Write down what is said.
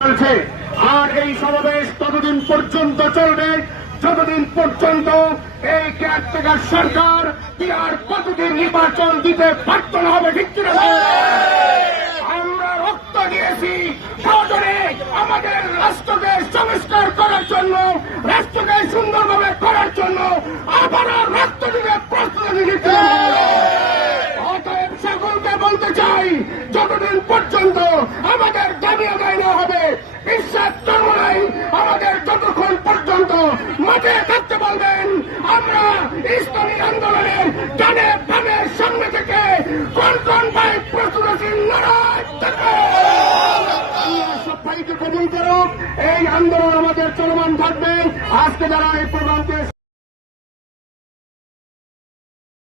চলছে। আর এই সমাবেশ ততদিন পর্যন্ত চলবে। যতদিন পর্যন্ত এই কেয়ারটেকার সরকার বিহার কতদিন নির্বাচন দিতে পারত না হবে, ঠিক আমরা রক্ত দিয়েছি প্রয়োজনে আমাদের রাষ্ট্রকে সংস্কার করার জন্য, রাষ্ট্রকে সুন্দরভাবে করার জন্য আবারও রক্ত দিতে প্রস্তুতি নিতে। অতএব সকলকে বলতে চাই, যতদিন পর্যন্ত থেকে কোন ভাই প্রস্তুত আছি সব সবাইকে কবুল করুক। এই আন্দোলন আমাদের চলমান থাকবে। আজকে যারা এই